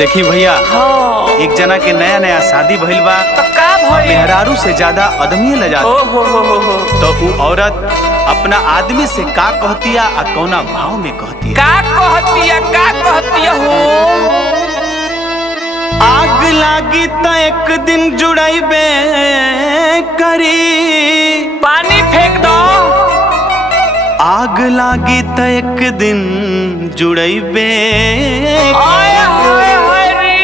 देखी भैया, एक जना के नया नया शादी भइल बा तो का भइल? मेहरारू से ज्यादा आदमी ले जाता। हो। तो वो औरत अपना आदमी से का कहतिया आ कौना भाव में कहतिया? का कहतिया हो? आग लागी त एक दिन जुड़ाइबे करी, पानी फेंक दो। आग लागी त एक दिन जुड़ाइबे हाय हाय हाय रे,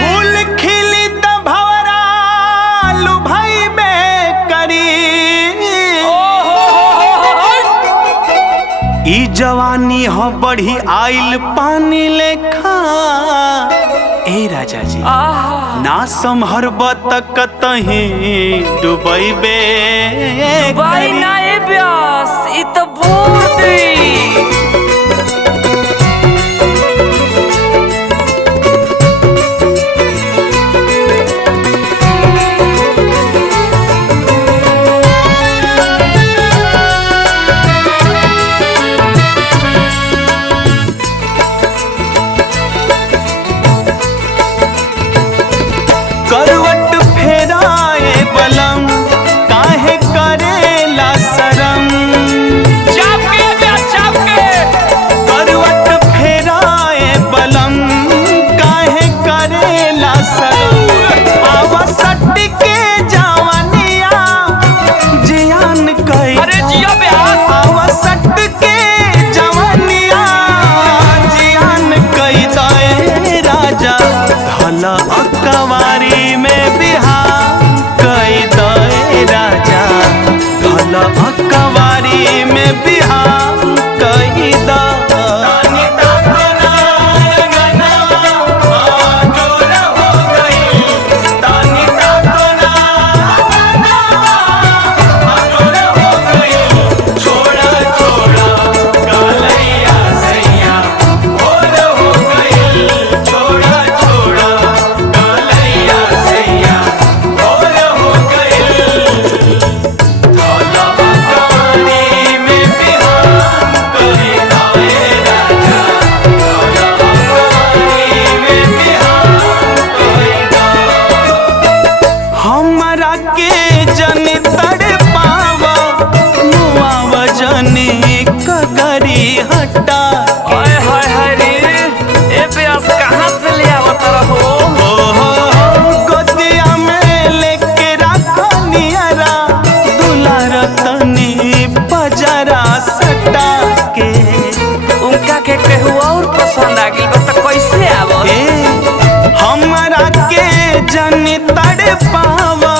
फूल खिली त भवरा लुभाइबे करी। ई जवानी हो बढ़ी आइल पानी लेखा, ए राजा जी ना संभरब त कतहीं डुबैबे भाई ना ए ब्यास, ई तो बूढ़ दी। करवट फेराए बलम काहे करेला शरम, चाप के ब्यास, चाप के। करवट फेराए बलम काहे करेला शरम। आवसट के जवानिया जियान कई, अरे जिया ब्यास। आवसट के जवानिया जियान कई दे राजा। धला अकवारी में बिहार कई दे राजा, धला अकवारी में बिहार कई दा। हमरा के जनी तड़ पावा मुआव जनी कगरी हटा। हाय हाय हाय रे, ए ब्यास कहाँ से ले आवत रहो? गोदिया में लेके रखो नियरा, दुलार तनी पजरा सटा के। उनका के केहू और पसंद आ गइल बा त कैसे आवत? हमरा के जनी तड़ पावा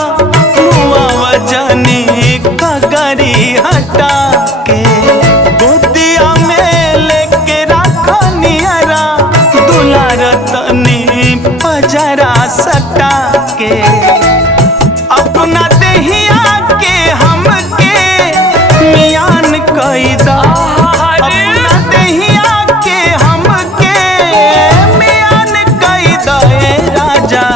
मुआव जनी कगरी हटा के। गोदिया में लेके रखो नियरा, दुलार तनी पजरा सटा के। अपना देहिया के हमके मियान कई दा, अपना देहिया के हमके मियान कई दा ए राजा।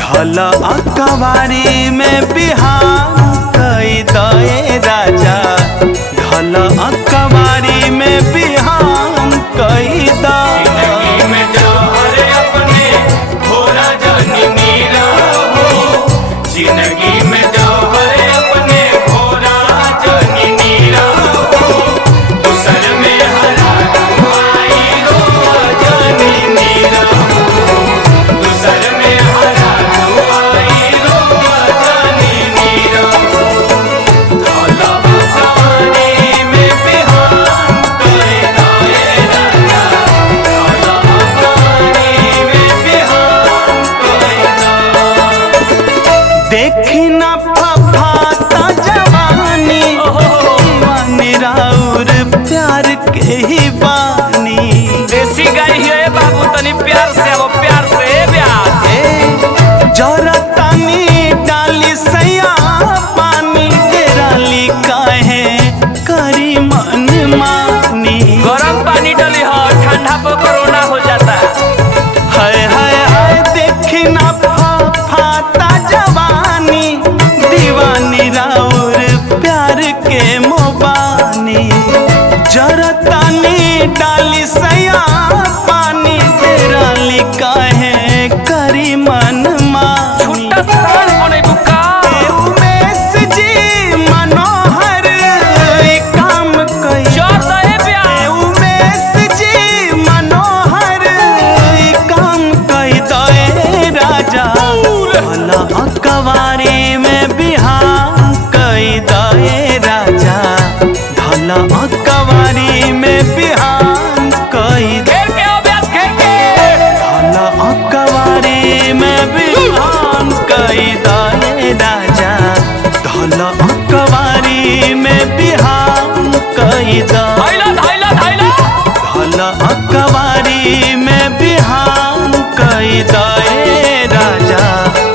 धला अकवारी में बिहार कई दा ए राजा, धला अकवारी में बिहार कई दा। जिंदगी में जौहर अपने घोरा जनी नीरा हो, दूसर में हरा दुआई रो जनी नीरा हो, दूसर में हरा दुआई रो जनी नीरा हो। धौला अकवारी में बिहान करे दाए राजा, धौला अकवारी में बिहान करे दा। देखी ना फफाता जवानी, दीवानी राउर प्यार के ही बानी। देसी गाय है बाबू, तनी प्यार से आवो, प्यार से ए ब्यास। जरा तनी डाली सैया पानी, तेराली काहे करी मन मानी। गरम पानी डली हो, ठंडा पर कोरोना हो जाता। हाय हाय हाय, देखी ना फफाता जवानी, दीवानी राउर प्यार के मोबानी। जरा तनी डाली सैया पानी, तेरा लिखा है अकवारी में बिहान कई दए राजा,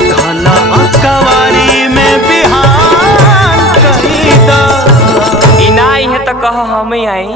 धला अकवारी में बिहान कई द। इनाई है तो कह हम आई।